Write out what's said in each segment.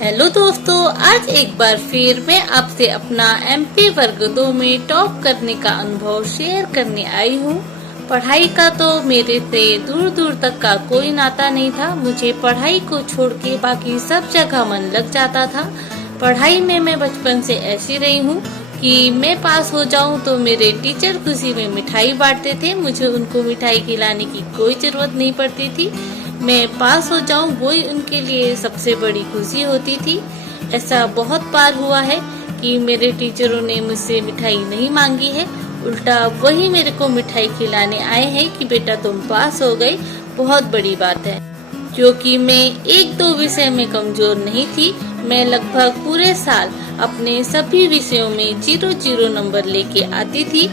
Hello दोस्तों, आज एक बार फिर मैं आपसे अपना एमपी वर्ग 2 में टॉप करने का अनुभव शेयर करने आई हूँ। पढ़ाई का तो मेरे से दूर दूर तक का कोई नाता नहीं था। मुझे पढ़ाई को छोड़ के बाकी सब जगह मन लग जाता था। पढ़ाई में मैं बचपन से ऐसी रही हूँ कि मैं पास हो जाऊं तो मेरे टीचर खुशी में मिठाई बांटते थे। मुझे उनको मिठाई खिलाने की कोई जरूरत नहीं पड़ती थी। मैं पास हो जाऊं वही उनके लिए सबसे बड़ी खुशी होती थी। ऐसा बहुत बार हुआ है कि मेरे टीचरों ने मुझसे मिठाई नहीं मांगी है, उल्टा वही मेरे को मिठाई खिलाने आए हैं कि बेटा तुम पास हो गई, बहुत बड़ी बात है। क्योंकि मैं एक दो विषय में कमजोर नहीं थी, मैं लगभग पूरे साल अपने सभी विषयों में 0 नंबर लेके आती थी।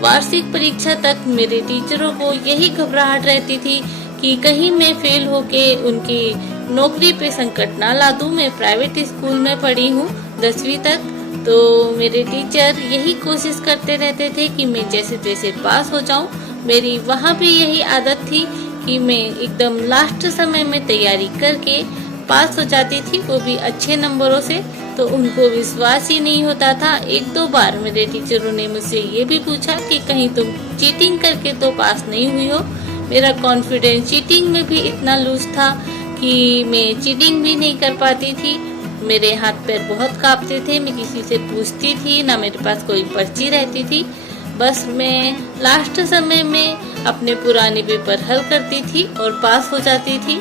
वार्षिक परीक्षा तक मेरे टीचरों को यही घबराहट रहती थी कि कहीं मैं फेल होके उनकी नौकरी पे संकट ना ला दूं। मैं प्राइवेट स्कूल में पढ़ी हूँ 10वीं तक, तो मेरे टीचर यही कोशिश करते रहते थे कि मैं जैसे तैसे पास हो जाऊं। मेरी वहाँ भी यही आदत थी कि मैं एकदम लास्ट समय में तैयारी करके पास हो जाती थी, वो भी अच्छे नंबरों से। तो उनको विश्वास ही नहीं होता था। एक दो बार मेरे टीचरों ने मुझसे ये भी पूछा कि कहीं तुम चीटिंग करके तो पास नहीं हुई हो। मेरा कॉन्फिडेंस चीटिंग में भी इतना लूज था कि मैं चीटिंग भी नहीं कर पाती थी। मेरे हाथ पैर बहुत कांपते थे, मैं किसी से पूछती थी ना, मेरे पास कोई पर्ची रहती थी। बस मैं लास्ट समय में अपने पुराने पेपर हल करती थी और पास हो जाती थी।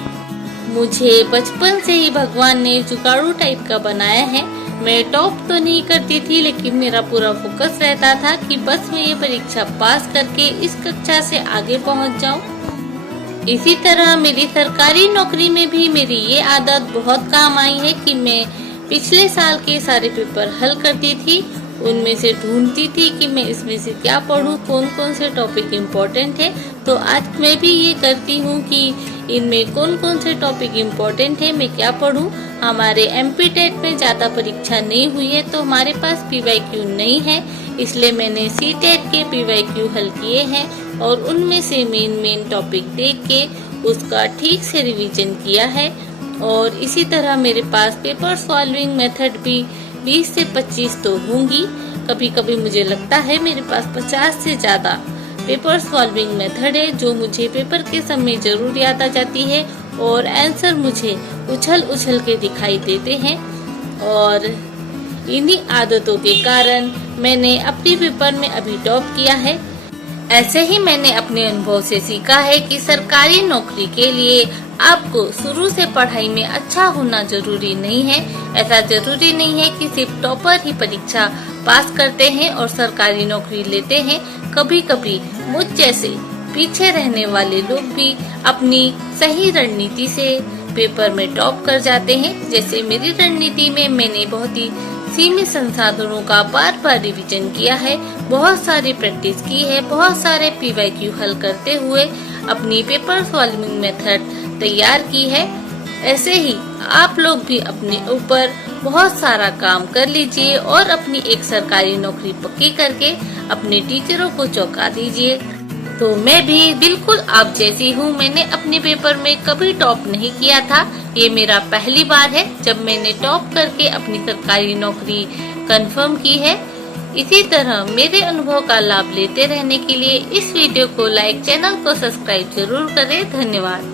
मुझे बचपन से ही भगवान ने जुगाड़ू टाइप का बनाया है। मैं टॉप तो नहीं करती थी, लेकिन मेरा पूरा फोकस रहता था कि बस मैं ये परीक्षा पास करके इस कक्षा से आगे पहुंच जाऊं। इसी तरह मेरी सरकारी नौकरी में भी मेरी ये आदत बहुत काम आई है कि मैं पिछले साल के सारे पेपर हल करती थी। उनमें से ढूंढती थी कि मैं इसमें से क्या पढूं, कौन कौन से टॉपिक इम्पोर्टेंट है। तो आज मैं भी ये करती हूँ कि इनमें कौन कौन से टॉपिक इम्पोर्टेंट है, मैं क्या पढूं। हमारे एमपी टेट में ज्यादा परीक्षा नहीं हुई है, तो हमारे पास पीवाईक्यू नहीं है, इसलिए मैंने सी टेट के पीवाईक्यू हल किए हैं और उनमें से मेन टॉपिक देख के उसका ठीक से रिवीजन किया है। और इसी तरह मेरे पास पेपर सॉल्विंग मेथड भी 20 से 25 तो होंगी। कभी कभी मुझे लगता है मेरे पास 50 से ज्यादा पेपर सॉल्विंग मेथड है, जो मुझे पेपर के समय जरूर याद आ जाती है और आंसर मुझे उछल के दिखाई देते हैं। और इन्हीं आदतों के कारण मैंने अपने पेपर में अभी टॉप किया है। ऐसे ही मैंने अपने अनुभव से सीखा है कि सरकारी नौकरी के लिए आपको शुरू से पढ़ाई में अच्छा होना जरूरी नहीं है। ऐसा जरूरी नहीं है कि सिर्फ टॉपर ही परीक्षा पास करते हैं और सरकारी नौकरी लेते हैं। कभी कभी मुझ जैसे पीछे रहने वाले लोग भी अपनी सही रणनीति से पेपर में टॉप कर जाते हैं। जैसे मेरी रणनीति में मैंने बहुत ही सीमित संसाधनों का बार रिवीजन किया है, बहुत सारी प्रैक्टिस की है, बहुत सारे पीवाईक्यू हल करते हुए अपनी पेपर सॉल्विंग मेथड तैयार की है। ऐसे ही आप लोग भी अपने ऊपर बहुत सारा काम कर लीजिए और अपनी एक सरकारी नौकरी पक्की करके अपने टीचरों को चौंका दीजिए। तो मैं भी बिल्कुल आप जैसी हूँ। मैंने अपने पेपर में कभी टॉप नहीं किया था, ये मेरा पहली बार है जब मैंने टॉप करके अपनी सरकारी नौकरी कंफर्म की है। इसी तरह मेरे अनुभव का लाभ लेते रहने के लिए इस वीडियो को लाइक, चैनल को सब्सक्राइब जरूर करें। धन्यवाद।